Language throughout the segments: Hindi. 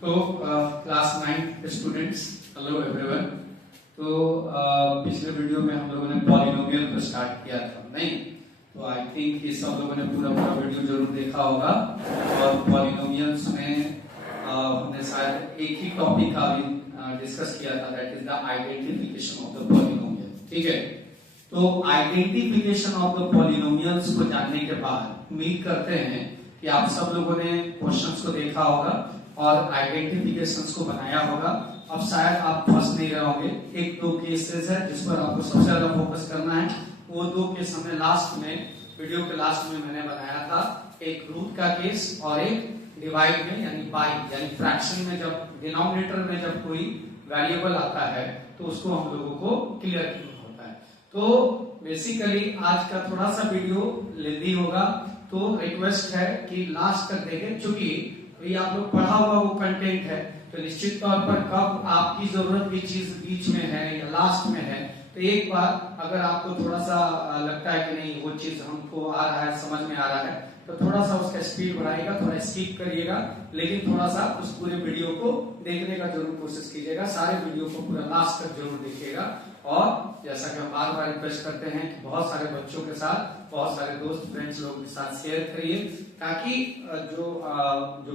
तो क्लास 9 स्टूडेंट्स, हेलो एवरीवन। तो पिछले वीडियो में हम लोगों ने पॉलिनोमियल को स्टार्ट किया था, नहीं? तो आई थिंक ये सब लोगों ने पूरा वीडियो जरूर देखा होगा। और पॉलिनोमियल्स में हमने शायद एक ही टॉपिक का भी डिस्कस किया था, that is the identification of the polynomial. ठीक है, तो आइडेंटिफिकेशन ऑफ द पॉलिनोमियल्स को जानने के बाद उम्मीद करते हैं कि आप सब लोगों ने क्वेश्चंस को देखा होगा और आइडेंटिफिकेशंस को बनाया होगा। अब शायद आप फंस नहीं रहोगे। एक दो केसेस है जिस पर आपको सबसे ज्यादा फोकस करना है। वो दो केस हमने लास्ट में, वीडियो के लास्ट में मैंने बनाया था, एक रूट का केस और एक डिवाइड में यानी बाई यानी फ्रैक्शन में जब डिनोमिनेटर में जब कोई वेरिएबल आता है तो उसको हम लोगों को क्लियर करना होता है। तो बेसिकली आज का थोड़ा सा वीडियो लेंदी होगा, तो रिक्वेस्ट है कि लास्ट तक देखें, क्योंकि ये आप लोग पढ़ा हुआ वो कंटेंट है, तो निश्चित तौर पर कब आपकी जरूरत की चीज बीच में है या लास्ट में है, तो एक बार अगर आपको थोड़ा सा लगता है कि नहीं वो चीज हमको आ रहा है, समझ में आ रहा है, तो थोड़ा सा उसका स्पीड बढ़ाइएगा, थोड़ा स्किप करिएगा, लेकिन थोड़ा सा उस पूरे वीडियो को देखने का जरूर कोशिश कीजिएगा। सारे वीडियो को पूरा लास्ट तक जरूर देखिएगा। और जैसा कि हम बार बार रिक्वेस्ट करते हैं कि बहुत सारे बच्चों के साथ, बहुत सारे दोस्त फ्रेंड्स लोगों के साथ शेयर करिए, ताकि जो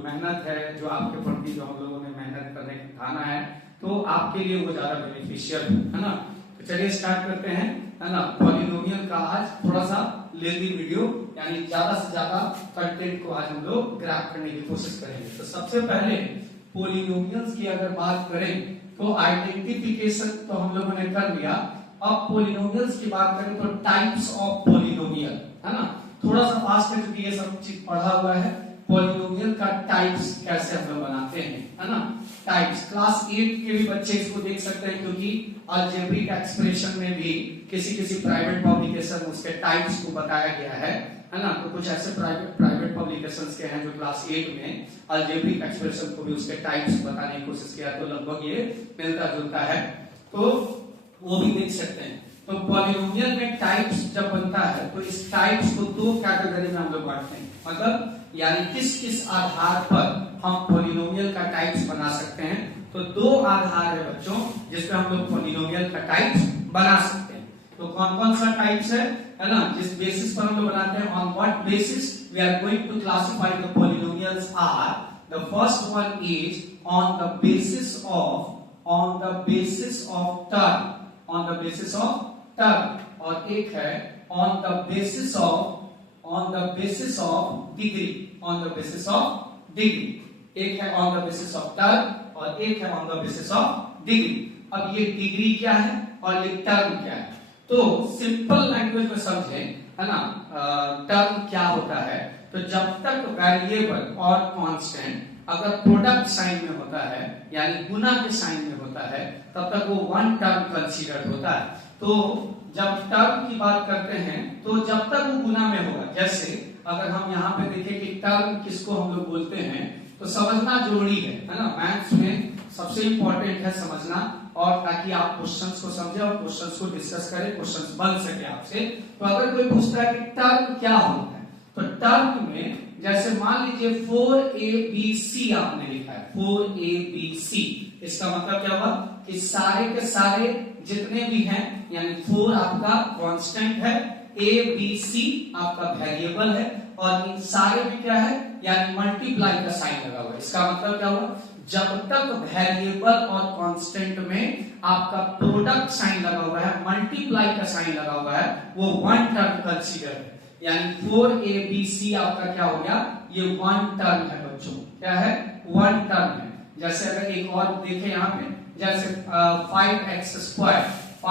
मेहनत है, जो आपके प्रति जो हम लोगों ने मेहनत करने दिखाना है, तो आपके लिए वो ज्यादा बेनिफिशियल है ना। तो चलिए स्टार्ट करते हैं, है ना। पॉलिनोमियल का आज थोड़ा सा लेंदी वीडियो, यानी ज्यादा से ज्यादा कंटेंट को आज हम लोग ग्रैब करने की कोशिश करेंगे। तो सबसे पहले पॉलिनोमियल्स की अगर बात करें तो आइडेंटिफिकेशन तो हम लोगों ने कर लिया। अब पॉलिनोमियल्स की बात करें तो टाइप्स ऑफ पॉलिनोमियल, है ना। थोड़ा सा फास्ट है क्योंकि ये सब चीज पढ़ा हुआ है। पॉलिनोमियल का टाइप्स कैसे हम लोग बनाते हैं, है ना। टाइप्स क्लास 8 के भी बच्चे इसको देख सकते हैं, क्योंकि अलजेब्रिक एक्सप्रेशन में भी किसी प्राइवेट पब्लिकेशन उसके टाइप्स को बताया गया है ना। तो कुछ ऐसे प्राइवेट पब्लिकेशंस के हैं जो क्लास 8 में अलजेब्रिक एक्सप्रेशन को भी उसके टाइप्स बताने की कोशिश किया, तो लगभग ये मिलता जुलता है, तो वो भी देख सकते हैं। तो पॉलिनोमियल में टाइप्स जब बनता है तो इस टाइप्स को दो कैटेगरी में हम लोग बांटते हैं, मतलब यानी किस किस आधार पर हम पॉलिनोमियल का टाइप्स बना सकते हैं। तो दो आधार है बच्चों जिस पे हम लोग पॉलिनोमियल का टाइप्स बना सकते हैं। तो कौन कौन सा टाइप्स है ना, जिस बेसिस पर हम लोग बनाते हैं। On what basis we are going to classify the polynomials are, the first one is on the basis of term, और एक है on the basis of degree. एक है on the basis of term और एक है on the basis of degree. अब ये डिग्री क्या है और ये टर्म क्या है, तो सिंपल लैंग्वेज में समझें, है ना। टर्म क्या होता है, तो जब तक वेरिएबल और कांस्टेंट अगर प्रोडक्ट साइन में होता है यानी गुना के साइन में होता है, तब तक वो वन टर्म कंसीडर्ड होता है। तो जब टर्म की बात करते हैं तो जब तक वो गुना में होगा, जैसे अगर हम यहाँ पे देखें कि टर्म किसको हम लोग बोलते हैं, तो समझना जरूरी है ना। मैथ्स में सबसे इंपॉर्टेंट है समझना, और ताकि आप क्वेश्चंस को समझे और क्वेश्चंस को डिस्कस करें, क्वेश्चंस बन सके आपसे। तो अगर कोई पूछता है कि टर्म क्या होता है, तो टर्म में जैसे मान लीजिए 4abc आपने लिखा है, 4abc, इसका मतलब क्या हुआ कि सारे के सारे जितने भी हैं, यानी 4 आपका कांस्टेंट है, abc आपका वेरिएबल है, और इन सारे में क्या है यानी मल्टीप्लाई का साइन लगा हुआ है। इसका मतलब क्या हुआ, जब तक वेरिएबल और कांस्टेंट में आपका प्रोडक्ट साइन लगा हुआ है, मल्टीप्लाई का साइन लगा हुआ है, वो वन टर्म कंसीडर है। यानी 4abc आपका क्या हो गया, ये वन टर्म है बच्चों। क्या है, वन टर्म है। जैसे अगर एक और देखें यहाँ पे, जैसे 5x स्क्वायर y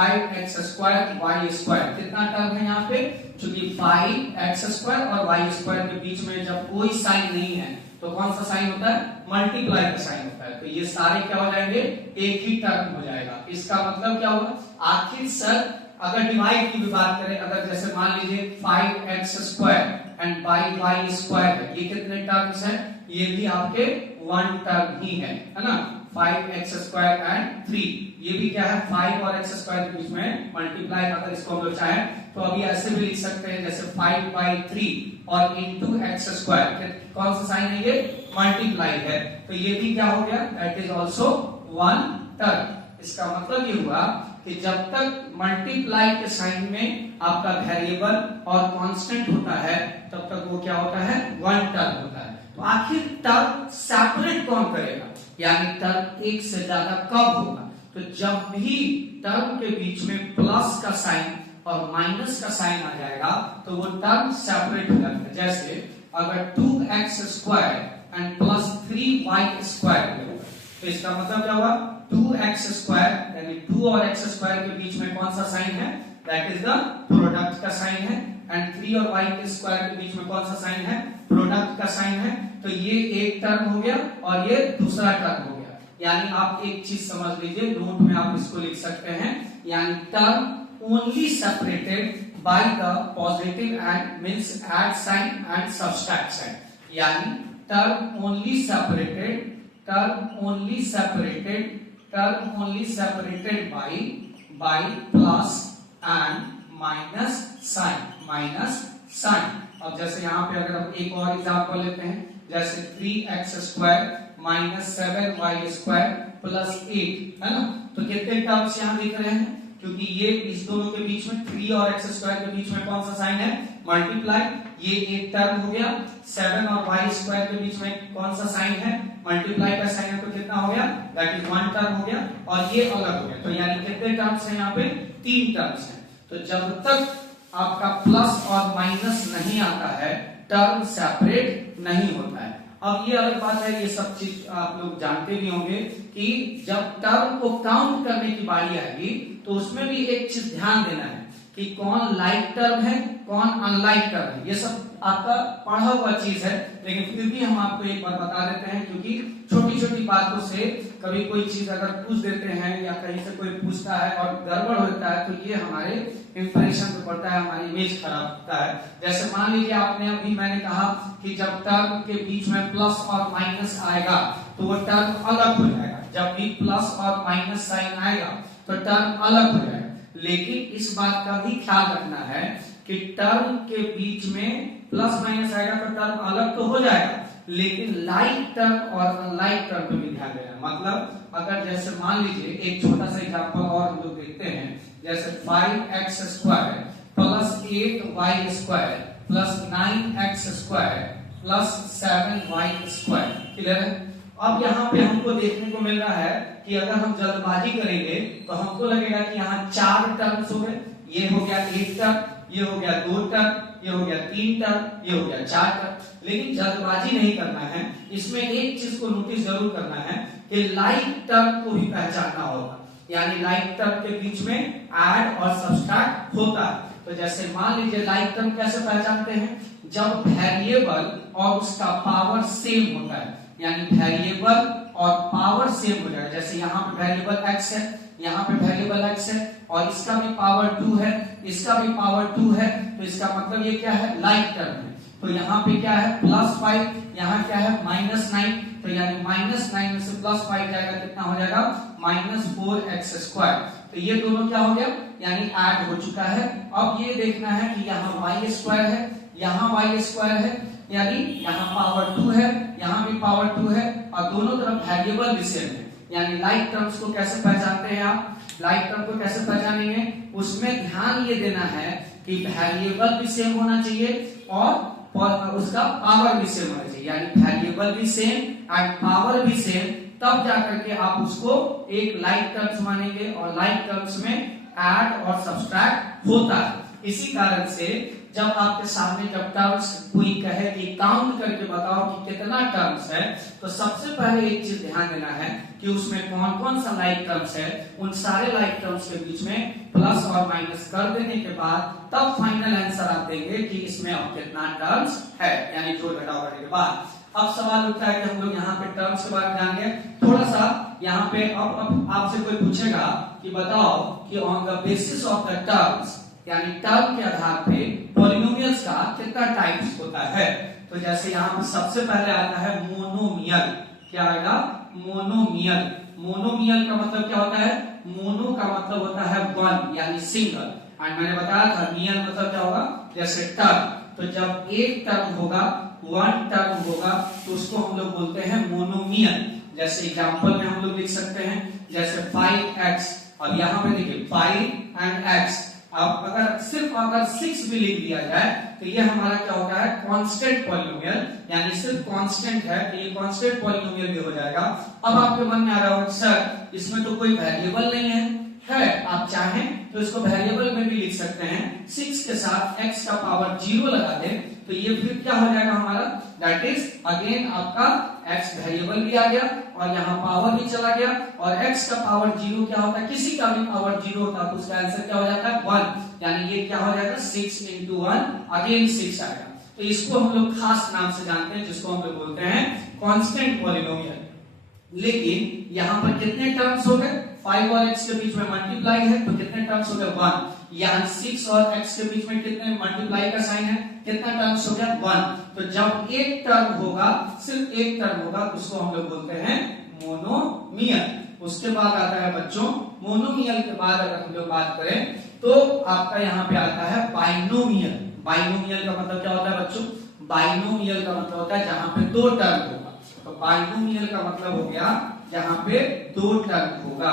स्क्वायर, कितना टर्म है यहाँ पे, क्योंकि 5x स्क्वायर और y स्क्वायर के बीच में जब कोई साइन नहीं है तो कौन सा साइन होता है, मल्टीप्लाई का साइन होता है। तो ये सारे क्या हो जाएंगे, एक ही टर्म हो जाएगा। इसका मतलब क्या होगा, आखिर सर अगर डिवाइड की भी बात करें, अगर जैसे मान लीजिए 5x square and y square है, ये कितने टर्म्स हैं, ये भी आपके वन टर्म ही है ना। 5x स्क्वायर एंड 3, ये भी क्या है, 5 और x स्क्वायर के बीच में मल्टीप्लाई, अगर इसको हम लोग चाहें तो अभी ऐसे भी लिख सकते हैं, जैसे 5/3 और इंटू x स्क्वायर, कौन सा साइन है ये, मल्टीप्लाई है, तो ये भी क्या हो गया, that is also one term. इसका मतलब ये हुआ कि जब तक मल्टीप्लाई के साइन में आपका वेरिएबल और कांस्टेंट होता है तब तक वो क्या होता है, वन टर्म होता है। तो आखिर टर्म सेपरेट कौन करेगा, यानी टर्म एक से ज्यादा कब होगा, तो जब भी टर्म के बीच में प्लस का साइन और माइनस का साइन आ जाएगा तो वो टर्म सेपरेट हो जाता है। जैसे अगर 2x square and plus 3y square, तो इसका मतलब क्या हुआ, 2x स्क्वायर यानी 2 और x स्क्वायर के बीच में कौन सा साइन है, दैट इज द प्रोडक्ट का साइन है, एंड 3 और y के स्क्वायर के बीच में कौन सा साइन है, प्रोडक्ट का साइन है। तो ये एक टर्म हो गया और ये दूसरा टर्म हो गया। यानी आप एक चीज समझ लीजिए, नोट में आप इसको लिख सकते हैं, यानी term only separated by the positive and means add sign and subtract sign, यानी term only separated by plus and minus sign। अब जैसे यहाँ पे अगर हम एक और एग्जांपल लेते हैं, जैसे 3x square minus 7y square plus 8 है ना, तो कितने टर्म्स यहाँ दिख रहे हैं, क्योंकि ये इस दोनों के बीच में 3 और x स्क्वायर के बीच में कौन सा साइन है, मल्टीप्लाई, ये एक टर्म हो गया। 7 और y स्क्वायर के बीच में कौन सा साइन है, मल्टीप्लाई का साइन है, तो कितना हो गया, दैट इज वन टर्म हो गया, और ये अलग हो गया। तो यानी कितने टर्म्स हैं यहाँ पे, 3 टर्म्स हैं। तो जब तक आपका प्लस और माइनस नहीं आता है टर्म सेपरेट नहीं होता है। अब ये अलग बात है, ये सब चीज आप लोग जानते भी होंगे कि जब टर्म को काउंट करने की बारी आएगी तो उसमें भी एक चीज ध्यान देना है कि कौन लाइक टर्म है कौन अनलाइक टर्म है। ये सब आपका पढ़ा हुआ चीज है, लेकिन फिर भी हम आपको एक बार बता देते हैं, क्योंकि छोटी छोटी बातों से कभी कोई चीज अगर पूछ देते हैं या कहीं से कोई पूछता है और गड़बड़ होता है तो ये हमारे इंप्रेशन पे पड़ता है, हमारी इमेज खराब होता है। जैसे मान लीजिए आपने अभी मैंने कहा कि जब टर्म के बीच में प्लस और माइनस आएगा तो वो टर्म अलग हो जाएगा, जब भी प्लस और माइनस साइन आएगा तो टर्म अलग हो जाएगा। लेकिन इस बात का भी ख्याल रखना है कि टर्म के बीच में प्लस माइनस आएगा तो टर्म अलग तो हो जाएगा, लेकिन लाइक टर्म और अनलाइक टर्म पे भी ध्यान देना। मतलब अगर जैसे मान लीजिए एक छोटा सा एग्जांपल और हम लोग देखते हैं, जैसे 5x square plus 8y square plus 9x square plus 7y square, clear है। अब यहाँ पे हमको देखने को मिल रहा है कि अगर हम जल्दबाजी करेंगे तो हमको लगेगा कि यहाँ 4 टर्म्स हो गए, ये हो गया 1 टर्म, ये हो गया 2 टर्म, ये हो गया 3 टर्म, ये हो गया 4 टर्म। लेकिन जल्दबाजी नहीं करना है, इसमें एक चीज को नोटिस जरूर करना है कि लाइक टर्म को भी पहचानना होगा, यानी लाइक टर्म के बीच में ऐड और सब्सट्रैक्ट होता है। तो जैसे मान लीजिए लाइक टर्म कैसे पहचानते हैं, जब वेरिएबल और उसका पावर सेम होता है, यानी वेरिएबल और पावर सेम हो जाएगा। जैसे यहाँ पे वेरिएबल x है, यहाँ पे वेरिएबल x है और इसका भी पावर 2 है, इसका भी पावर 2 है, तो इसका मतलब ये क्या है, लाइक टर्म है। तो यहाँ पे क्या है +5, यहाँ क्या है -9, तो यानी -9 में से +5 जाएगा, कितना हो जाएगा -4x स्क्वायर। तो ये दोनों क्या हो गया, यानी ऐड हो चुका है। अब ये देखना है कि यहाँ y स्क्वायर है, यहाँ y स्क्वायर है, यानी यहाँ पावर 2 है, यहाँ भी पावर 2 है और दोनों तरफ वेरिएबल भी सेम है। यानी लाइक टर्म्स को कैसे पहचानते हैं आप, लाइक टर्म को कैसे पहचानेंगे, उसमें ध्यान ये देना है कि वेरिएबल भी सेम होना चाहिए और उसका पावर भी सेम होना चाहिए, यानी वेरिएबल भी सेम एंड पावर भी सेम, तब जाकर के आप उसको एक लाइक टर्म्स मानेंगे और लाइक टर्म्स में ऐड और सब्सट्रैक्ट होता है। इसी कारण से जब आपके सामने जब टर्म्स कोई कहे कि काउंट करके बताओ कि कितना टर्म्स है, तो सबसे पहले एक चीज ध्यान देना है कि उसमें कौन कौन सा लाइक टर्म्स है। उन सारे लाइक टर्म्स के बीच में प्लस और माइनस कर देने के बाद तब फाइनल आंसर आप देंगे कि इसमें अब कितना टर्म्स है, यानी जोड़ घटाव करने के बाद। अब सवाल उठता है कि हम लोग यहाँ पे टर्म्स के बारे में जानेंगे थोड़ा सा। यहाँ पे अब आपसे कोई पूछेगा कि बताओ कि on the basis of the terms, यानी टर्म के आधार पे पॉलिनोमियल्स का कितना टाइप्स होता है। तो जैसे यहाँ पे सबसे पहले आता है मोनोमियल। क्या आएगा, मोनोमियल। मोनोमियल का मतलब क्या होता है, मोनो का मतलब होता है वन, यानी सिंगल, एंड मैंने बताया था मियल मतलब क्या होगा, जैसे टर्म। तो जब एक टर्म होगा, वन टर्म होगा, तो उसको हम लोग बोलते हैं मोनोमियल। जैसे एग्जांपल में हम लोग लिख सकते हैं, जैसे 5x, अब यहाँ पे देखिए 5 एंड x, अब अगर सिर्फ 6 भी लिख दिया जाए तो ये हमारा क्या होता है, कांस्टेंट पॉलिनोमियल, यानी सिर्फ कांस्टेंट है तो ये कांस्टेंट पॉलिनोमियल भी हो जाएगा। अब आपके मन में आ रहा होगा सर इसमें तो कोई वेरिएबल नहीं है, आप चाहें तो इसको वेरिएबल में भी लिख सकते हैं, 6 के साथ x का पावर 0 लगा दें तो ये फिर क्या हो जाएगा हमारा, दैट इज अगेन आपका x वेरिएबल भी आ गया और यहाँ पावर भी चला गया, और x का पावर 0 क्या होता है, किसी का भी पावर 0 होता है तो उसका आंसर क्या हो जाता है 1, यानी ये क्या हो जाएगा 6 into 1 अगेन 6 आएगा। तो इसको हम लोग खास नाम से जानते हैं जिसको हम लोग बोलते हैं कांस्टेंट पॉलिनोमियल। लेकिन यहाँ पर कितने टर्म्स हो गए, 5 और x के बीच में मल्टीप्लाई है तो कितने टर्म्स हो गए 1, यहाँ 6 और x के बीच में कितने मल्टीप्लाई का साइन है, कितना टर्म्स हो गया 1। तो जब एक टर्म होगा, सिर्फ एक टर्म होगा तो उसको हम लोग बोलते हैं मोनोमियल। उसके बाद आता है बच्चों मोनोमियल के बाद अगर हम लोग बात करें तो आपका यहाँ पे आता है बाइनोमियल। बाइनोमियल का मतलब क्या होता है बच्चों, बाइनोमियल का मतलब होता है जहां पे दो टर्म होगा, तो बाइनोमियल का मतलब हो गया जहां पे दो टर्म होगा।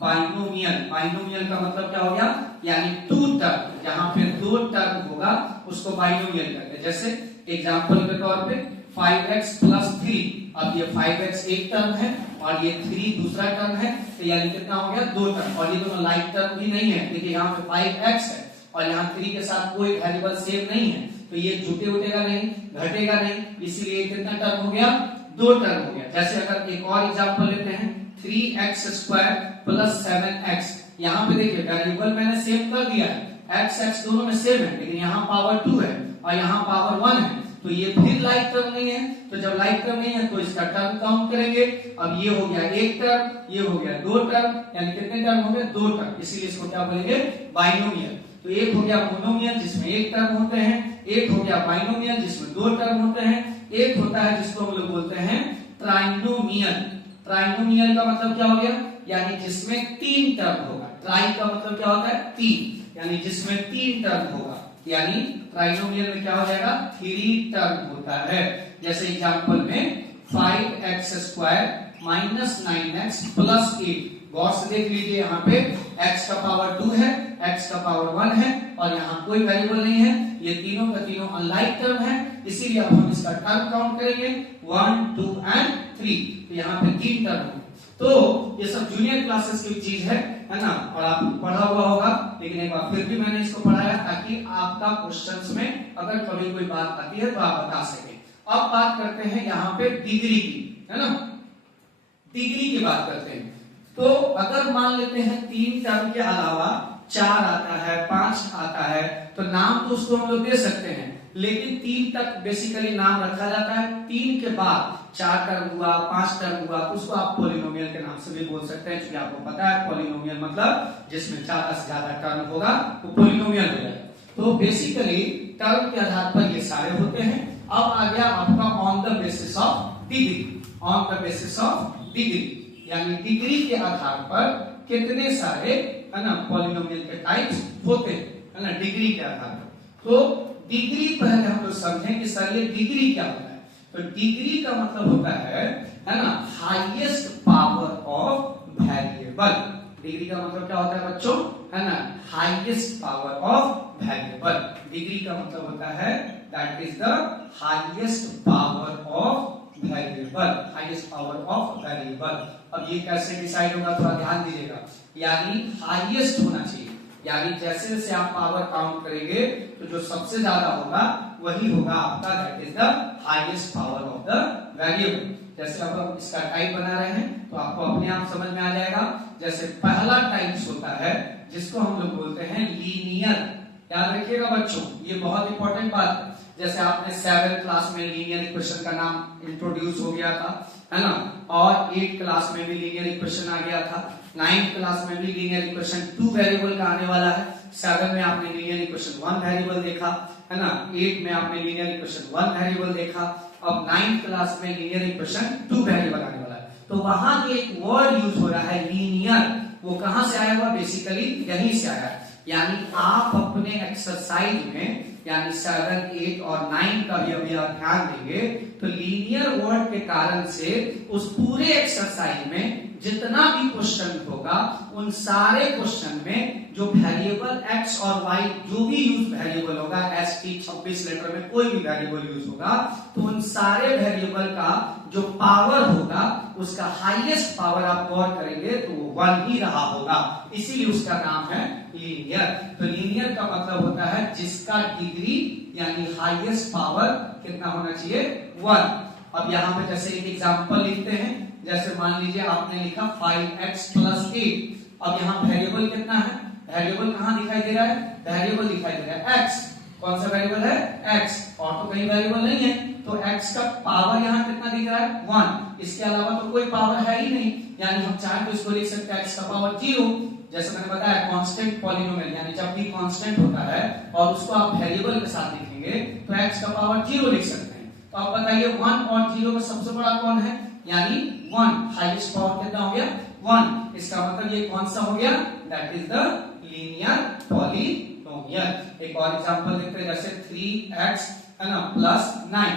बाइनोमियल, बाइनोमियल का मतलब क्या हो गया, यानी टू टर्म, जहां पे दो टर्म होगा उसको बाइनोमियल कहते हैं। जैसे एग्जांपल के तौर पे 5x plus 3, अब ये 5x एक टर्म है और ये 3 दूसरा टर्म है, तो यानी कितना हो गया दो टर्म, और ये दोनों लाइक टर्म भी नहीं है, देखिए यहाँ पे 5x है और यहाँ 3 के साथ कोई वेरिएबल सेम नहीं है तो ये जुटे उठेगा नहीं, घटेगा नहीं, इसीलिए कितना टर्म हो गया, दो टर्म हो गया। जैसे अगर एक और एग्जांपल लेते हैं 3x² plus 7x, यहाँ पे देखिए वेरिएबल मैंने सेम कर दिया है, x दोनों में सेम है, लेकिन यहाँ पावर 2 है और यहाँ पावर 1 है, तो ये फिर लाइक टर्म नहीं है, तो जब लाइक टर्म नहीं है तो इसका टर्म काउंट करेंगे। अब ये हो गया एक टर्म, ये हो गया दो टर्म, यानी कितने टर्म हो गए, दो टर्म, इसीलिए इसको क्या बोलेंगे बाइनोमियल। तो एक हो गया मोनोमियल जिसमें एक टर्म होते हैं, एक हो गया बाइनोमियल जिसमें दो टर्म होते हैं, एक होता है जिसको हम लोग बोलते हैं ट्राइनोमियल। ट्राइनोमियल का मतलब क्या हो गया, यानी जिसमें तीन टर्म होगा। ट्राई का मतलब क्या होता है, तीन, यानी जिसमें तीन टर्म होगा, यानी ट्राइनोमियल में क्या हो जाएगा, 3 टर्म होता है। जैसे एग्जांपल में 5x² minus 9x plus 8, गौर से देख लीजिए यहाँ पे x का पावर 2 है, x का पावर 1 है और यहाँ कोई वेरिएबल नहीं है, ये तीनों का तीनों अनलाइक टर्म है, इसीलिए अब हम इसका टर्म काउंट करेंगे 1, 2 एंड 3, तो यहाँ पे 3 टर्म है। तो ये सब जूनियर क्लासेस की चीज है ना, और आपको पढ़ा हुआ होगा, लेकिन एक बार फिर भी मैंने इसको पढ़ाया ताकि आपका क्वेश्चंस में अगर कभी कोई बात आती है तो आप बता सके। अब बात करते हैं यहाँ पे डिग्री की, है ना, डिग्री की बात करते हैं। तो अगर मान लेते हैं 3 टर्म के अलावा 4 आता है, 5 आता है, तो नाम तो उसको हम लोग दे सकते हैं, लेकिन 3 तक बेसिकली नाम रखा जाता है। 3 के बाद 4 टर्म हुआ, 5 टर्म हुआ, तो उसको आप पॉलिनोमियल के नाम से भी बोल सकते हैं, क्योंकि आपको पता है पॉलिनोमियल मतलब जिसमें ज्यादा से ज्यादा टर्म होगा वो पॉलिनोमियल हो जाएगा। तो बेसिकली टर्म के आधार पर ये सारे होते हैं। अब आ गया आपका on the basis of degree. On the basis of degree यानी डिग्री के आधार पर कितने सारे, है ना, पॉलिनोमियल के टाइप्स होते हैं, है ना, डिग्री के आधार पर। तो डिग्री पहले हम लोग समझें कि सर ये डिग्री क्या होता है। तो डिग्री का मतलब होता है ना, highest power of variable. Degree का मतलब क्या होता है बच्चों, है ना, highest power of variable. Degree का मतलब होता है that is the highest power of variable, highest power of variable. अब ये कैसे डिसाइड होगा, थोड़ा ध्यान दीजिएगा, यानी हाईएस्ट होना चाहिए, यानी जैसे जैसे आप पावर काउंट करेंगे तो जो सबसे ज्यादा होगा वही होगा आपका, that is the highest power of the variable. जैसे अब हम इसका टाइप बना रहे हैं तो आपको अपने आप समझ में आ जाएगा। जैसे पहला टाइप्स होता है जिसको हम लोग बोलते हैं लीनियर। याद रखिएगा बच्चों, ये बहुत इंपॉर्टेंट बात है। जैसे आपने 7th क्लास में लीनियर इक्वेशन का नाम इंट्रोड्यूस हो गया था, है ना, और 8th क्लास में भी लीनियर इक्वेशन आ गया था, 9th क्लास में भी लीनियर इक्वेशन 2 वेरिएबल का आने वाला है, 7 में आपने लीनियर इक्वेशन 1 वेरिएबल देखा, है ना, 8 में आपने लीनियर इक्वेशन 1 वेरिएबल देखा, अब 9th क्लास में लीनियर इक्वेशन 2 वेरिएबल आने वाला है। तो वहां जो एक वर्ड यूज हो रहा है लीनियर, वो कहां से आया हुआ, बेसिकली यहीं से आया है। यानी आप अपने एक्सरसाइज में यानी 7, 8 और 9 का भी अभी आप ध्यान देंगे तो लीनियर वर्ड के कारण से उस पूरे एक्सरसाइज में जितना भी क्वेश्चन होगा उन सारे क्वेश्चन में जो वेरिएबल x और y जो भी यूज वेरिएबल होगा, ST 26 लेटर में कोई भी वेरिएबल यूज होगा तो उन सारे वेरिएबल का जो पावर होगा उसका हाईएस्ट पावर आप गौर करेंगे तो वो 1 ही रहा होगा, इसीलिए उसका नाम है लीनियर। तो लीनियर का मतलब होता है जिसका डिग्री यानी हाईएस्ट पावर कितना होना चाहिए, 1। अब यहाँ पे जैसे एक एग्जांपल लिखते हैं, जैसे मान लीजिए आपने लिखा 5x + 8। अब यहाँ वेरिएबल कितना है, वेरिएबल कहाँ दिखाई दे रहा है, वेरिएबल दिखाई दे रहा है x। कौन सा वेरिएबल है, x, और तो कहीं वेरिएबल नहीं है तो x का पावर यहाँ कितना दिख रहा है, 1। इसके अलावा तो कोई पावर है ही नहीं, यानी हम चाहे तो इसको लिख सकते हैं x का पावर 0। जैसे मैंने बताया कांस्टेंट पॉलिनोमियल यानी जब भी कांस्टेंट होता है और उसको आप वेरिएबल के साथ लिखेंगे तो x का पावर 0 लिख सकते हैं। तो आप बताइए 1 और 0 में सबसे बड़ा कौन है, यानी 1, हाईएस्ट पावर कितना हो गया, 1। इसका मतलब ये कौन सा हो गया, that is the linear polynomial. एक और एग्जांपल देखते हैं, जैसे 3x है ना +9।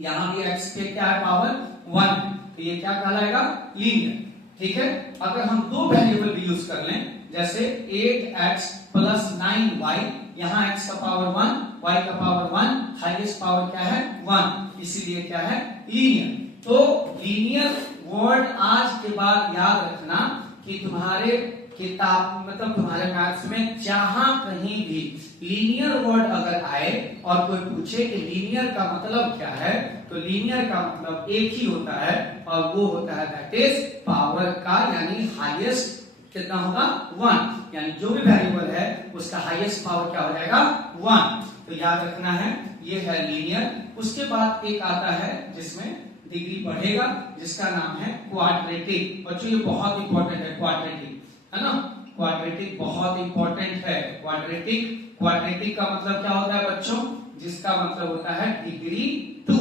यहां भी x के क्या है, पावर 1, तो ये क्या कहलाएगा, लीनियर। ठीक है, अगर हम दो वेरिएबल भी यूज कर लें, जैसे 8x + 9y, यहां x का पावर 1, y का पावर 1, हाईएस्ट पावर क्या है, 1, इसीलिए क्या है, लीनियर। तो लीनियर वर्ड आज के बाद याद रखना कि तुम्हारे किताब मतलब तुम्हारे मैथ्स में जहां कहीं भी लीनियर वर्ड अगर आए और कोई पूछे कि लीनियर का मतलब क्या है, तो लीनियर का मतलब एक ही होता है और वो होता है दैट इज पावर का, यानी हाईएस्ट कितना होगा, 1। यानी जो भी वेरिएबल है उसका हाईएस्ट पावर क्या हो जाएगा, 1। तो याद रखना है, ये है लीनियर। उसके बाद एक आता है जिसमें डिग्री बढ़ेगा, जिसका नाम है क्वाड्रेटिक। बच्चों ये बहुत इंपॉर्टेंट है, क्वाड्रेटिक है ना, क्वाड्रेटिक बहुत इंपॉर्टेंट है। क्वाड्रेटिक का मतलब क्या होता है बच्चों, जिसका मतलब होता है डिग्री 2,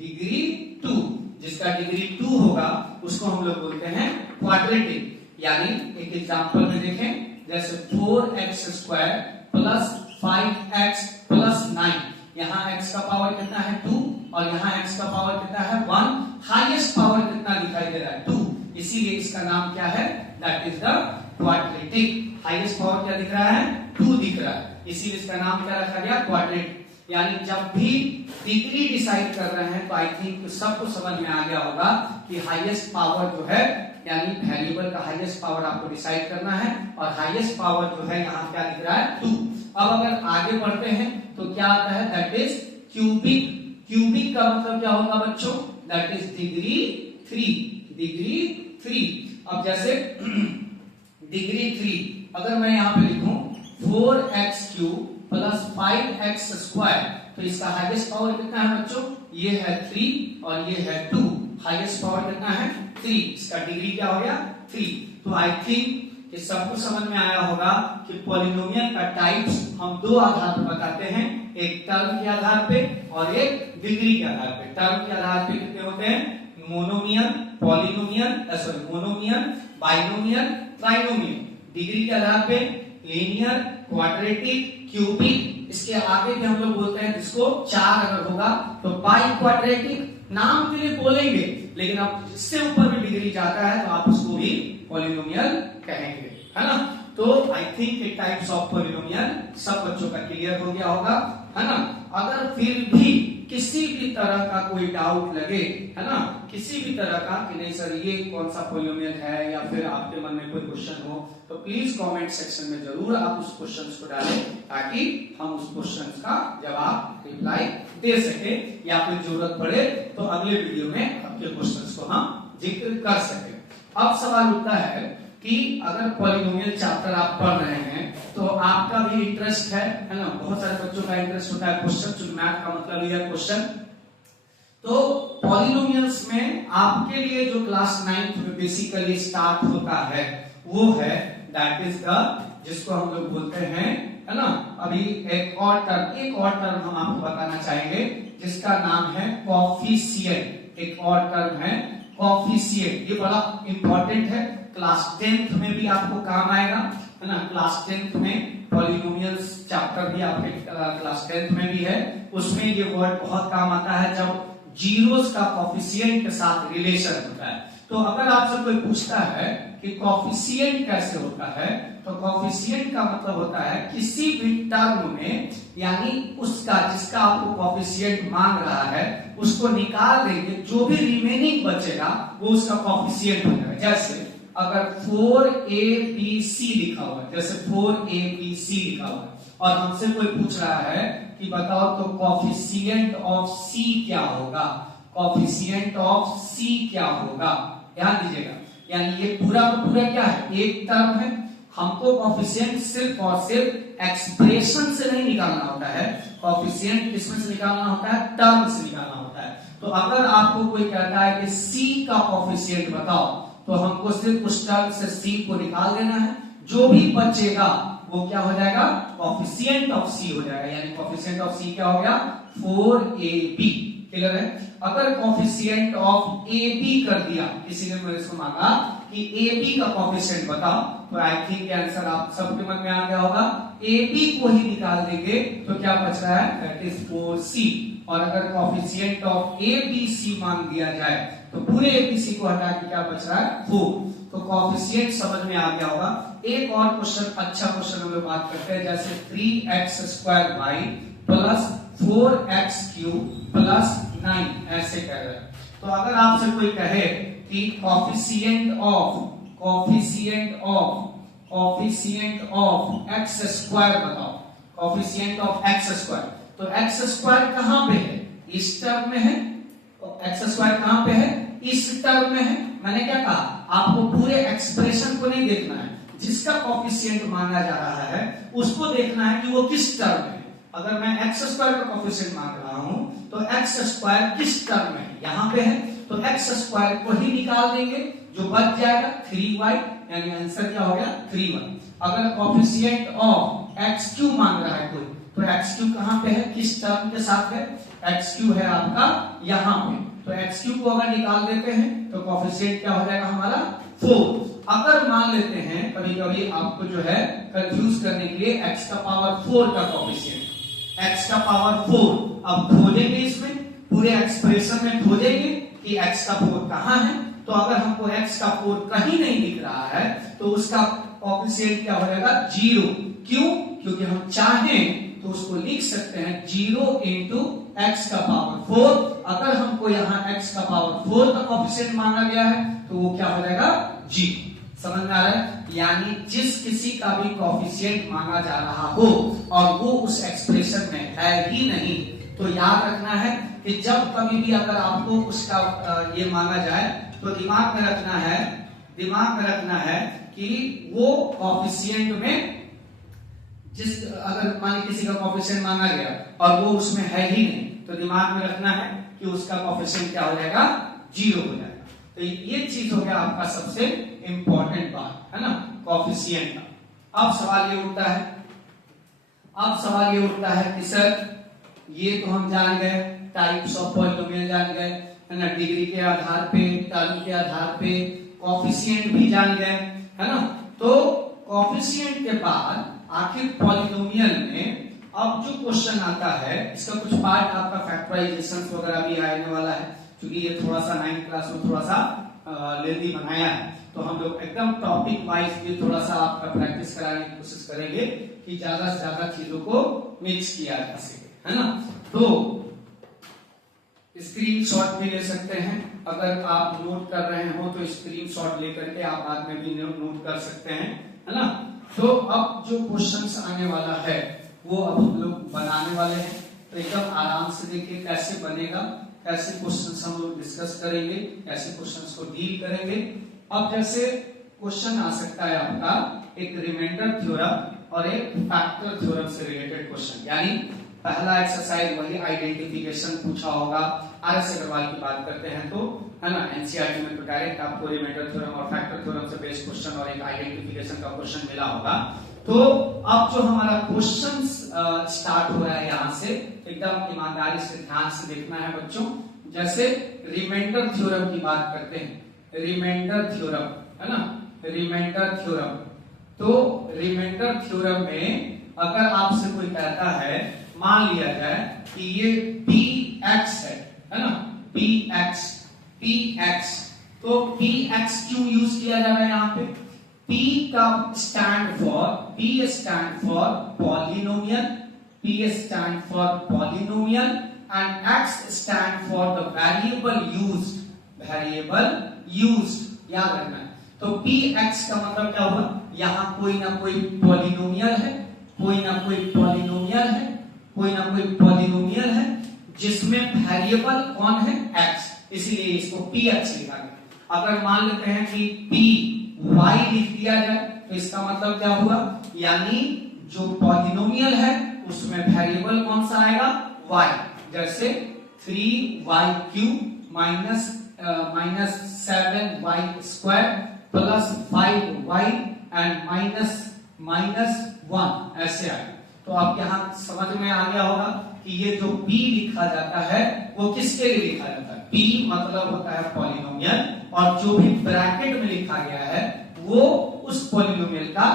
डिग्री 2। जिसका डिग्री 2 होगा उसको हम लोग बोलते हैं क्वाड्रेटिक। यानी एक एग्जांपल में देखें, जैसे 4x² + 5x + 9। यहाँ x का पावर कितना है, 2, और यहाँ x का पावर कितना है, 1। हाईएस्ट पावर कितना दिखाई दे रहा है, 2, इसीलिए इसका नाम क्या है, that is the quadratic. Highest power क्या दिख रहा है, 2 दिख रहा है, इसीलिए इसका नाम क्या रखा गया, क्वाड्रेटिक। यानी जब भी डिग्री डिसाइड कर रहे हैं तो आई थिंक सबको समझ में आ गया होगा कि हाईएस्ट पावर जो है, यानी वेरिएबल का हाईएस्ट पावर आपको डिसाइड करना है, और हाईएस्ट पावर जो है यहाँ क्या दिख रहा है, 2। अब अगर आगे बढ़ते हैं तो क्या आता है, दैट इज क्यूबिक। क्यूबिक का मतलब क्या होगा बच्चों, दैट इज डिग्री 3, डिग्री 3। अब जैसे डिग्री 3 अगर मैं यहाँ पे लिखूं 4x³ + 5x², तो इसका हाईएस्ट पावर कितना है बच्चों, ये है 3 और ये है 2। हाईएस्ट पावर कितना है, 3, इसका डिग्री क्या हो गया, 3। तो आई थिंक कि सबको समझ में आया होगा कि पॉलिनोमियल का टाइप्स हम दो आधार पर बताते हैं, एक टर्म के आधार पे और एक डिग्री के आधार पे। टर्म के आधार पे कितने होते हैं, monomial, polynomial, monomial, binomial, trinomial. Degree के आधार पे लीनियर, क्वाड्रेटिक, क्यूबिक। इसके आगे भी हम लोग बोलते हैं जिसको 4 अगर होगा तो बाई क्वाड्रेटिक, नाम के लिए बोलेंगे, लेकिन अब इससे ऊपर भी डिग्री जाता है तो आप उसको भी पॉलिनोमियल कहेंगे, है ना। तो I think types of polynomial सब बच्चों का क्लियर हो गया होगा, है ना। अगर फिर भी किसी भी तरह का कोई डाउट लगे, है ना, किसी भी तरह का कि नहीं सर ये कौन सा पॉलिनोमियल है, या फिर आपके मन में कोई क्वेश्चन हो, तो प्लीज कमेंट सेक्शन में जरूर आप उस क्वेश्चन को डालें, ताकि हम उस क्वेश्चन का जवाब, रिप्लाई दे सके, या फिर जरूरत पड़े तो अगले वीडियो में आपके क्वेश्चन को हम जिक्र कर सके। अब सवाल उठता है कि अगर पॉलिनोमियल चैप्टर आप पढ़ रहे हैं तो आपका भी इंटरेस्ट है ना, बहुत सारे बच्चों का इंटरेस्ट होता है क्वेश्चन, चूंकि मैथ का मतलब है क्वेश्चन। तो पॉलिनोमियल्स में आपके लिए जो क्लास 9th में बेसिकली स्टार्ट होता है वो है दैट इज द, जिसको हम लोग बोलते हैं, है ना। अभी एक और टर्म हम आपको बताना चाहेंगे जिसका नाम है कोफिशिएंट। एक और टर्म है कोफिशिएंट, ये बड़ा इंपॉर्टेंट है, क्लास 10th में भी आपको काम आएगा, है ना। क्लास 10th में पॉलिनोमियल्स चैप्टर भी आपके क्लास 10th में भी है, उसमें ये वर्ड बहुत काम आता है जब जीरोस का कोफिशिएंट के साथ रिलेशन होता है। तो अगर आपसे कोई पूछता है कि कोफिशिएंट कैसे होता है, तो कोफिशिएंट का मतलब होता है किसी भी टर्म में, यानी उसका जिसका आपको कोफिशिएंट मांग रहा है उसको निकाल देंगे, जो भी रिमेनिंग बचेगा वो उसका कोफिशिएंट हो जाएगा। जैसे अगर 4abc लिखा हुआ है, जैसे 4abc लिखा हुआ है और हमसे कोई पूछ रहा है कि बताओ तो कोफिशिएंट ऑफ c क्या होगा, कोफिशिएंट ऑफ c क्या होगा, ध्यान दीजिएगा। यानी ये पूरा का पूरा क्या है, एक टर्म है, हमको कोफिशिएंट सिर्फ और सिर्फ एक्सप्रेशन से नहीं निकालना होता है, कोफिशिएंट किसमें से निकालना होता है, टर्म से निकालना होता है। तो अगर आपको कोई कहता है कि c का कोफिशिएंट बताओ, तो हमको सिर्फ उस टर्म से c को निकाल देना है, जो भी बचेगा वो क्या हो जाएगा, कोफिशिएंट ऑफ c हो जाएगा। यानी कोफिशिएंट ऑफ c क्या हो गया, 4ab। क्लियर है। अगर कोफिशिएंट ऑफ ab कर दिया, किसी ने मुझे इसको मांगा कि ab का कोफिशिएंट बताओ, तो आई थिंक आंसर आप सबके मन में आ गया होगा, ab को ही निकाल देंगे तो क्या बच रहा है, दैट इज 4c। और अगर कोफिशिएंट ऑफ abc मांग दिया जाए तो पूरे abc को हटा के क्या बच रहा है, 4। तो कोफिशिएंट समझ में आ गया होगा। एक और क्वेश्चन, अच्छा क्वेश्चन हम लोग बात करते हैं, जैसे 3x² प्लस 4x³ प्लस 9 ऐसे कह रहे हैं। तो अगर आपसे कोई कहे कि कोफिशिएंट ऑफ x² बताओ, कोफिशिएंट ऑफ x², तो x² कहां पे है, इस टर्म में है, x² कहां पे है, इस टर्म में है। मैंने क्या कहा, आपको पूरे एक्सप्रेशन को नहीं देखना है, जिसका कोफिशिएंट मांगा जा रहा है उसको देखना है कि वो किस टर्म में है। अगर मैं x² का कोफिशिएंट मांग रहा हूं तो x² किस टर्म में है, यहां पे है, तो x² को ही निकाल देंगे, जो बच जाएगा 3y, यानी आंसर क्या हो गया, 3y। अगर कोफिशिएंट ऑफ x³ मांग रहा है कोई, तो x³ कहां पे है, किस टर्म के साथ है, x³ है आपका यहां पे, तो x³ को अगर निकाल देते हैं तो कोफिशिएंट क्या हो जाएगा हमारा, 4। अगर मान लेते हैं कभी कभी आपको जो है कंफ्यूज करने के लिए x का पावर 4 का कोफिशिएंट, x का पावर 4, अब खोजेंगे इसमें पूरे एक्सप्रेशन में खोजेंगे कि x का 4 कहां है। तो अगर हमको x का 4 कहीं नहीं दिख रहा है तो उसका कोफिशिएंट क्या हो जाएगा, 0। क्यों, क्योंकि हम चाहें तो उसको लिख सकते हैं 0 इंटू x का पावर 4। अगर हमको यहाँ x का पावर 4 का कोफिशिएंट मांगा गया है तो वो क्या हो जाएगा, 0। समझ में आ रहा है। यानी जिस किसी का भी कोफिशिएंट मांगा जा रहा हो और वो उस एक्सप्रेशन में है ही नहीं, तो याद रखना है कि जब कभी भी अगर आपको उसका ये मांगा जाए तो दिमाग में रखना है कि वो कोफिशिएंट में जिस, अगर मान किसी का कोफिशिएंट मांगा गया और वो उसमें है ही नहीं, तो दिमाग में रखना है कि उसका कोफिशिएंट क्या हो जाएगा, 0 हो जाएगा। तो ये चीज हो गया आपका सबसे इंपॉर्टेंट बात, है ना, कोफिशिएंट का। अब सवाल ये उठता है कि सर ये तो हम जान गए, टाइप्स ऑफ पॉलिनोमियल जान गए, है ना, डिग्री के आधार पे, टर्म के आधार पे, कोफिशिएंट भी जान गए, है ना। तो कोफिशिएंट के बाद आखिर पॉलिनोमियल में अब जो क्वेश्चन आता है, इसका कुछ पार्ट आपका फैक्टराइजेशन वगैरह भी आने वाला है, क्योंकि ये थोड़ा सा 9th क्लास में थोड़ा सा लेंदी बनाया है, तो हम लोग एकदम टॉपिक वाइज भी थोड़ा सा आपका प्रैक्टिस कराने की कोशिश करेंगे कि ज्यादा से ज्यादा चीजों को मिक्स किया जा सके, है ना। तो स्क्रीनशॉट भी ले सकते हैं, अगर आप नोट कर रहे हो तो स्क्रीनशॉट लेकर के आप बाद में भी नोट कर सकते हैं, है ना। तो अब जो क्वेश्चंस आने वाला है वो अब हम लोग बनाने वाले हैं, तो एकदम आराम से देखिए कैसे बनेगा, कैसे क्वेश्चंस हम लोग डिस्कस करेंगे, कैसे क्वेश्चंस को डील करेंगे। अब जैसे क्वेश्चन आ सकता है आपका एक रिमाइंडर थ्योरम और एक फैक्टर थ्योरम से रिलेटेड क्वेश्चन, यानी पहला एक्सरसाइज वही आइडेंटिफिकेशन पूछा होगा, आरएस अग्रवाल की बात करते हैं तो, है ना, एनसीईआरटी में तो डायरेक्ट आपको रिमाइंडर थ्योरम और फैक्टर थ्योरम से बेस्ड क्वेश्चन और एक आइडेंटिफिकेशन का क्वेश्चन मिला होगा। तो अब जो हमारा क्वेश्चन स्टार्ट हो रहा है यहाँ से, एकदम ईमानदारी से ध्यान से देखना है बच्चों। जैसे रिमाइंडर थ्योरम की बात करते हैं, रिमाइंडर थ्योरम, है ना, रिमाइंडर थ्योरम। तो रिमाइंडर थ्योरम में अगर आपसे कोई कहता है, मान लिया जाए कि ये px है ना, px, तो px क्यों यूज किया जा रहा है यहाँ पे? p का stand for polynomial, p stand for polynomial and x stand for the variable used, याद रखना है। तो px का मतलब क्या हुआ? यहाँ कोई ना कोई पॉलिनोमियल है, जिसमें वेरिएबल कौन है? x, इसीलिए इसको px लिखा गया। अगर मान लेते हैं कि py लिख दिया जाए तो इसका मतलब क्या हुआ? यानी जो पॉलिनोमियल है उसमें वेरिएबल कौन सा आएगा? y। जैसे 3y³ minus 7y² plus 5y and minus 1, ऐसे आएगा। तो आप यहां समझ में आ गया होगा कि ये जो p लिखा जाता है वो किसके लिए लिखा जाता है? p मतलब होता है पॉलिनोमियल, और जो भी ब्रैकेट में लिखा गया है वो उस पॉलिनोमियल का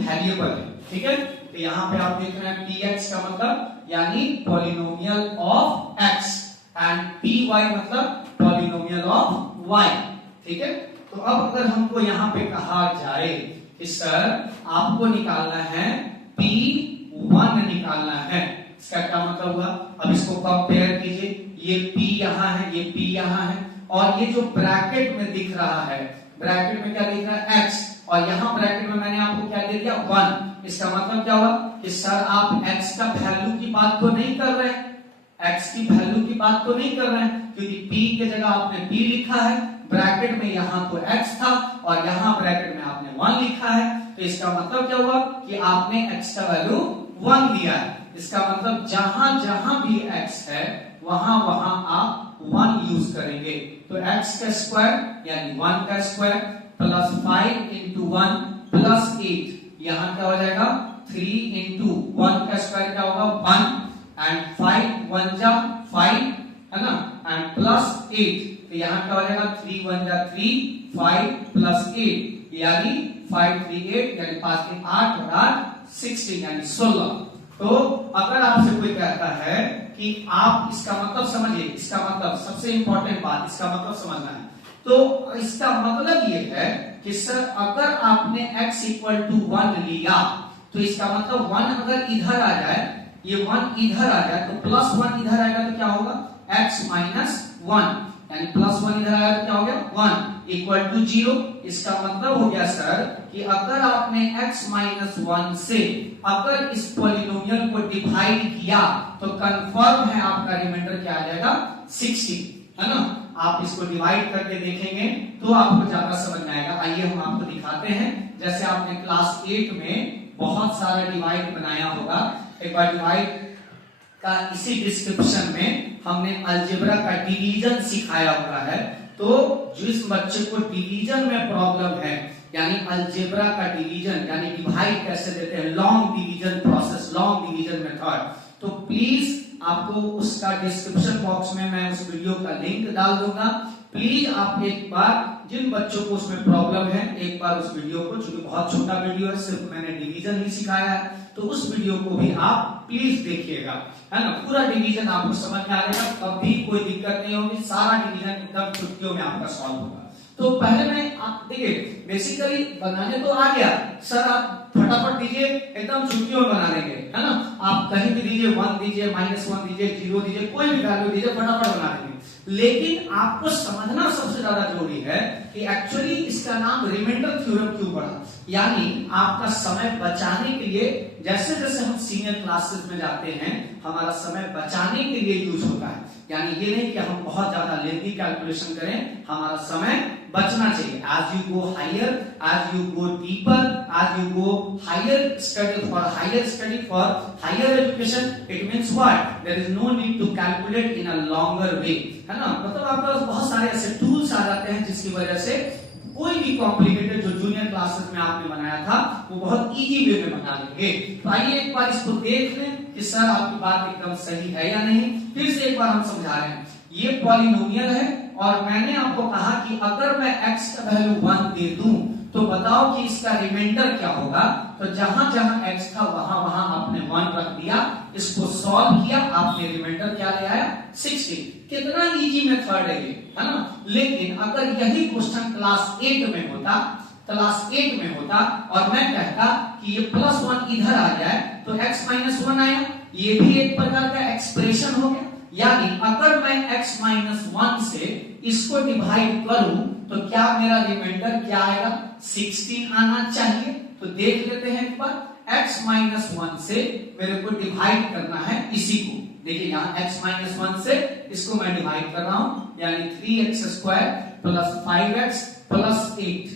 वेरिएबल है, ठीक है। तो यहाँ पे आप देख रहे हैं px का मतलब यानी polynomial of x and py मतलब पॉलिनोमियल ऑफ y, ठीक है। तो अब अगर हमको यहाँ पे कहा जाए कि सर आपको निकालना है p1 निकालना है, इसका क्या मतलब हुआ? अब इसको कंपेयर कीजिए, ये p यहाँ है, ये p यहाँ है, और ये जो ब्रैकेट में दिख रहा है, ब्रैकेट में क्या दिख रहा है? x, और यहाँ ब्रैकेट में मैंने आपको क्या दे दिया? 1। इसका मतलब क्या हुआ कि सर आप x का वैल्यू की बात तो नहीं कर रहे हैं, x की वैल्यू की बात तो नहीं कर रहे हैं, क्योंकि p के जगह आपने p लिखा है, ब्रैकेट में यहाँ तो x था और यहाँ ब्रैकेट में आपने 1 लिखा है। तो इसका मतलब क्या हुआ कि आपने x का वैल्यू 1 दिया है। इसका मतलब जहां जहां भी x है वहां वहां आप 1 यूज करेंगे। तो x का स्क्वायर यानी 1 का स्क्वायर प्लस 5 इंटू 1 प्लस 8, यहाँ क्या हो जाएगा? 3 इंटू 1 का स्क्वायर क्या होगा? 1 एंड 5 1 जा 5 है ना, एंड प्लस 8, तो यहाँ क्या हो जाएगा? 3 1 जा 3, 5 प्लस 8 यानी 5 3 8 यानी 5 3 8 और 8 16 यानी 16। तो अगर आपसे कोई कहता है कि आप इसका मतलब समझिए, इसका मतलब सबसे इंपॉर्टेंट बात, इसका मतलब समझना है। तो इसका मतलब ये है कि सर अगर आपने x इक्वल टू 1 लिया तो इसका मतलब 1 अगर इधर आ जाए, ये 1 इधर आ जाए तो प्लस 1 इधर आएगा तो क्या होगा? x माइनस 1, यानी प्लस 1 इधर आया तो क्या हो गया? 1 इक्वल टू 0। इसका मतलब हो गया सर कि अगर आपने x माइनस 1 से अगर इस पॉलिनोमियल को डिवाइड किया तो कंफर्म है आपका रिमाइंडर क्या आ जाएगा? 60, है ना। आप इसको डिवाइड करके देखेंगे तो आपको ज्यादा समझ में आएगा। आइए हम आपको दिखाते हैं। जैसे आपने क्लास 8 में बहुत सारा डिवाइड बनाया होगा, एक बार डिवाइड का इसी डिस्क्रिप्शन में हमने अलजेब्रा का डिवीजन सिखाया हुआ है। तो जिस बच्चे को डिवीजन में प्रॉब्लम है, यानी अलजेब्रा का डिवीजन यानी डिवाइड कैसे देते हैं, long division process, long division method, तो प्लीज आपको उसका डिस्क्रिप्शन बॉक्स में मैं उस वीडियो का लिंक डाल दूंगा। प्लीज आप एक बार, जिन बच्चों को उसमें प्रॉब्लम है, एक बार उस वीडियो को, जो कि बहुत छोटा वीडियो है, सिर्फ मैंने डिवीजन ही सिखाया है, तो उस वीडियो को भी आप प्लीज देखिएगा, है ना। पूरा डिवीजन आपको समझ में आ जाएगा, कभी कोई दिक्कत नहीं होगी, सारा डिवीजन एकदम चुटकियों में आपका सॉल्व होगा। तो पहले में आप देखिए, बेसिकली बनाने तो आ गया सर, आप फटाफट दीजिए, एकदम चुटकियों में बना देंगे, है ना। आप कहीं भी दीजिए, 1 दीजिए, -1 दीजिए, 0 दीजिए, कोई भी वैल्यू दीजिए, फटाफट बना देंगे। लेकिन आपको समझना सबसे ज्यादा जरूरी है कि एक्चुअली इसका नाम रिमाइंडर थ्योरम क्यों पड़ा, यानी आपका समय बचाने के लिए, जैसे जैसे हम सीनियर क्लासेस में जाते हैं हमारा समय बचाने के लिए यूज होता है। यानी ये नहीं कि हम बहुत ज्यादा लेंथी कैलकुलेशन करें, हमारा समय बचना चाहिए। as you go higher, as you go deeper, as you go higher study for higher education, it means what? There is no need to calculate in a longer way, है ना। मतलब आपके पास बहुत सारे ऐसे टूल्स आ जाते हैं जिसकी वजह से कोई भी कॉम्प्लिकेटेड जो जूनियर क्लासेस में आपने बनाया था वो बहुत इजी वे में बना लेंगे। तो आइए एक बार इसको देख लें कि सर आपकी बात एकदम सही है या नहीं। फिर से एक बार हम समझा रहे हैं, ये पॉलिनोमियल है और मैंने आपको कहा कि अगर मैं x का वैल्यू 1 दे दूं तो बताओ कि इसका रिमाइंडर क्या होगा। तो जहां जहां x था वहां वहां आपने 1 रख दिया, इसको सॉल्व किया, आपने रिमाइंडर क्या ले आया 16। कितना इजी मेथड है ये, है ना। लेकिन अगर यही क्वेश्चन क्लास 8 में होता, और मैं कहता कि ये +1 इधर आ जाए तो x - 1 आया, ये भी एक प्रकार का एक्सप्रेशन हो गया। यानी अगर मैं x - 1 से इसको डिवाइड करूं तो क्या मेरा रिमाइंडर क्या आएगा 16 आना चाहिए। तो देख लेते हैं एक बार, x - 1 से मेरे को डिवाइड करना है इसी को। देखिए यहाँ x - 1 से इसको मैं डिवाइड कर रहा हूं, यानी 3x² + 5x + 8,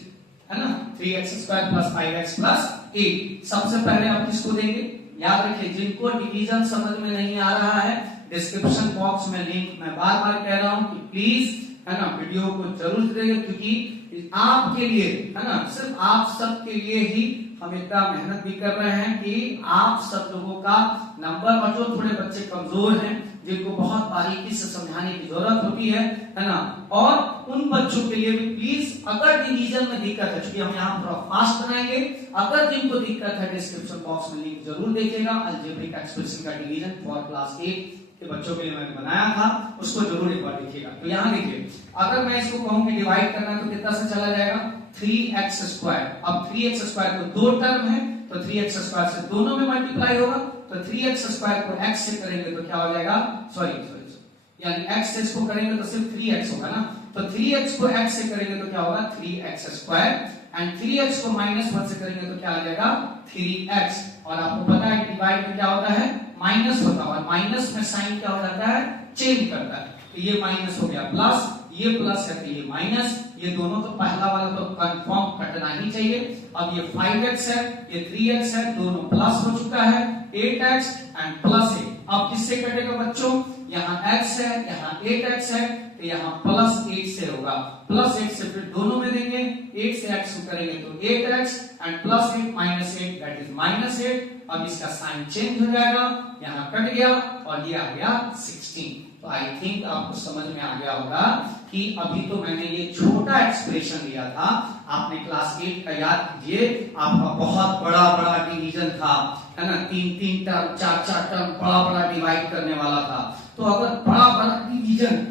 है ना। 3x² + 5x + 8। सबसे पहले आप किसको देंगे, याद रखिए जिनको डिवीजन समझ में नहीं आ रहा है, डिस्क्रिप्शन बॉक्स में लिंक मैं बार बार कह रहा हूं कि प्लीज, है ना, वीडियो को जरूर देखिए, क्योंकि आपके लिए, है ना, सिर्फ आप सब के लिए ही हम इतना मेहनत भी कर रहे हैं कि आप सब लोगों का नंबर, और जो थोड़े बच्चे कमजोर हैं जिनको बहुत बारीकी से समझाने की जरूरत होती है ना, और उन बच्चों के लिए भी प्लीज, अगर डिवीजन में दिक्कत है, क्योंकि हम यहाँ पूरा फास्ट बनाएंगे, अगर जिनको दिक्कत है डिस्क्रिप्शन बॉक्स में लिंक जरूर देखिएगा, अलजेब्रिक एक्सप्रेशन का डिवीजन फॉर क्लास 8 के बच्चों के लिए मैंने बनाया था, उसको जरूर एक बार देखिएगा। तो यहाँ देखिए, अगर मैं इसको कहूं कि डिवाइड करना तो कितना से चला जाएगा 3x²। अब 3x² को 2 टर्म है तो 3x² से दोनों में मल्टीप्लाई होगा, तो 3x² को x से करेंगे तो क्या हो जाएगा, सॉरी यानी x से इसको करेंगे तो सिर्फ 3x होगा ना, तो 3x को x से करेंगे तो क्या होगा 3x², एंड 3x को -1 से करेंगे तो क्या आ जाएगा 3x। और आपको पता है डिवाइड में क्या होता है माइनस होता है, और माइनस में साइन क्या हो जाता है चेंज करता है। तो ये माइनस हो गया प्लस, ये प्लस है तो ये माइनस, ये दोनों तो पहला वाला तो कंफर्म कटना ही चाहिए। अब ये 5x है, ये 3x है, दोनों प्लस हो चुका है, 8x एंड +8। अब किससे कटेगा बच्चों, यहाँ x है, यहाँ 8x है, तो यहाँ +8 से होगा, +8 से फिर दोनों में देंगे, 8 से x को करेंगे तो 8x एंड +8 -8 दैट इज -8। अब इसका साइन चेंज हो जाएगा, यहाँ कट गया और ये आ गया 16। तो आई थिंक आपको समझ में आ गया होगा कि अभी तो मैंने ये छोटा एक्सप्रेशन लिया था, आपने क्लास 8 का याद कीजिए, आपका बहुत बड़ा बड़ा डिवीजन था, है ना, 3-3 टर्म 4-4 टर्म बड़ा बड़ा डिवाइड करने वाला था। तो अगर बड़ा बड़ा डिवीजन,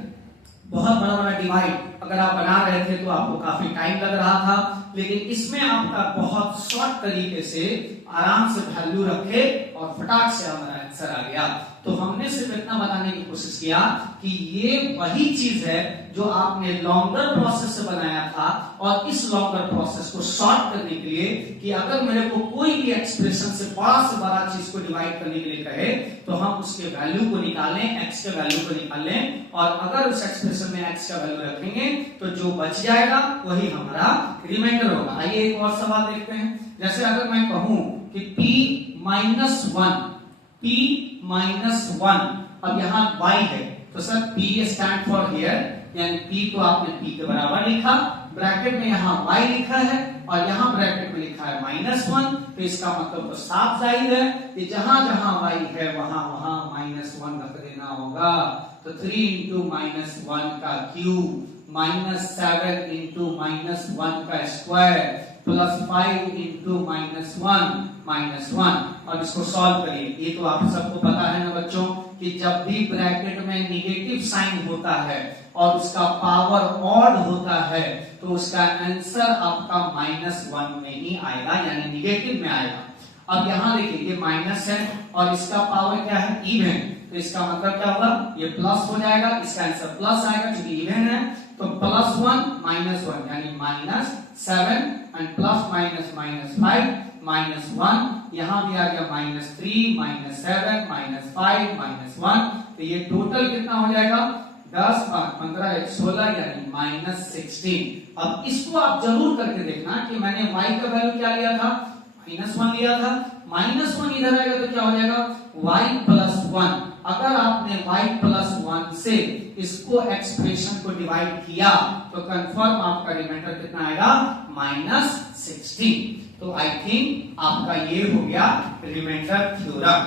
बहुत बड़ा बड़ा डिवाइड अगर आप बना रहे थे तो आपको काफी टाइम लग रहा था, लेकिन इसमें आपका बहुत शॉर्ट तरीके से आराम से वैल्यू रखे और फटाक से हमारा आंसर आ गया। तो हमने सिर्फ इतना बताने की कोशिश किया कि ये वही चीज है जो आपने लॉन्गर प्रोसेस से बनाया था, और इस लॉन्गर प्रोसेस को शॉर्ट करने के लिए कि अगर मेरे को कोई भी एक्सप्रेशन से बड़ा चीज को डिवाइड करने के लिए कहे तो हम उसके वैल्यू को निकालें, x के वैल्यू को निकालें, और अगर उस एक्सप्रेशन में x का वैल्यू रखेंगे तो जो बच जाएगा वही हमारा रिमाइंडर होगा। आइए एक और सवाल देखते हैं। जैसे अगर मैं कहूं कि p -1, अब यहाँ y है, तो sir p stand for here, यानी p तो आपने p के बराबर लिखा, ब्रैकेट में यहाँ y लिखा है और यहाँ ब्रैकेट में लिखा है -1, तो इसका मतलब तो साफ जाहिर है कि जहां जहां y है वहां वहां -1 रख देना होगा। तो 3 × -1 का क्यूब, -7 × -1 का स्क्वायर, +5 × -1, अब इसको सॉल्व करिए। ये तो आप सबको पता है ना बच्चों कि जब भी ब्रैकेट में निगेटिव साइन होता है और उसका पावर ऑड होता है तो उसका आंसर आपका -1 में ही आएगा, यानी निगेटिव में आएगा। अब यहाँ देखिए ये माइनस है और इसका पावर क्या है इवन, तो इसका मतलब क्या होगा ये प्लस हो जाएगा, इसका आंसर प्लस आएगा क्योंकि इवन है। तो +1 -1 यानी -7 एंड +- -5 -1, यहाँ भी आ गया -3 -7 -5 -1, तो ये टोटल कितना हो जाएगा 10 5 15 1 16 यानी -16। अब इसको आप जरूर करके देखना कि मैंने y का वैल्यू क्या लिया था -1 लिया था, -1 इधर आएगा तो क्या हो जाएगा y+1। अगर आपने y+1 से इसको एक्सप्रेशन को डिवाइड किया तो कंफर्म आपका रिमाइंडर कितना आएगा -16। तो आई थिंक आपका ये हो गया रिमाइंडर थ्योरम,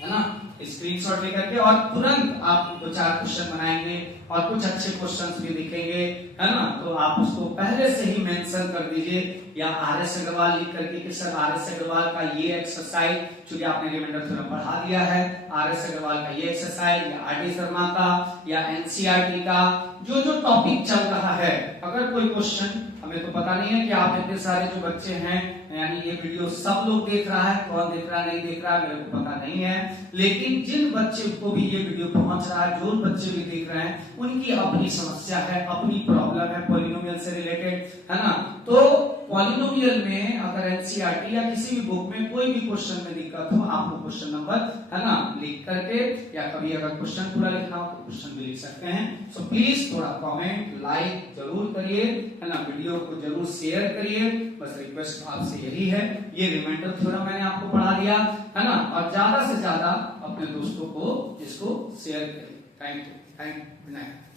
है ना। स्क्रीनशॉट लेकर के और तुरंत आप 2-4 क्वेश्चन बनाएंगे और कुछ अच्छे क्वेश्चंस भी दिखेंगे, है ना, तो आप उसको पहले से ही मेंशन कर दीजिए या आर.एस. अग्रवाल लिख करके कि सर आर.एस. अग्रवाल का ये एक्सरसाइज, चूंकि आपने रिमाइंडर थ्योरम पढ़ा दिया है, आर.एस. अग्रवाल का ये एक्सरसाइज या आर.डी. शर्मा का या एनसीईआरटी का जो जो टॉपिक चल रहा है, अगर कोई क्वेश्चन, हमें तो पता नहीं है कि आप इतने सारे जो बच्चे हैं, यानी ये वीडियो सब लोग देख रहा है, कौन देख रहा है नहीं देख रहा है मेरे को पता नहीं है, लेकिन जिन बच्चे को भी ये वीडियो पहुंच रहा है, जो बच्चे भी देख रहे हैं, उनकी अपनी समस्या है, अपनी प्रॉब्लम है पॉलिनोमियल से रिलेटेड, है ना। तो पॉलिनोमियल में अगर एनसीईआरटी या किसी भी बुक में कोई भी क्वेश्चन में दिक्कत हो, आपको क्वेश्चन नंबर, है ना, लिख करके, या कभी अगर क्वेश्चन पूरा लिखना हो तो क्वेश्चन भी लिख सकते हैं। सो प्लीज थोड़ा कमेंट लाइक जरूर करिए, है ना, वीडियो को जरूर शेयर करिए, बस रिक्वेस्ट आपसे यही है। ये रिमाइंडर थ्योरम मैंने आपको पढ़ा दिया, है ना, और ज्यादा से ज्यादा अपने दोस्तों को इसको शेयर करिए। Thank you, good night.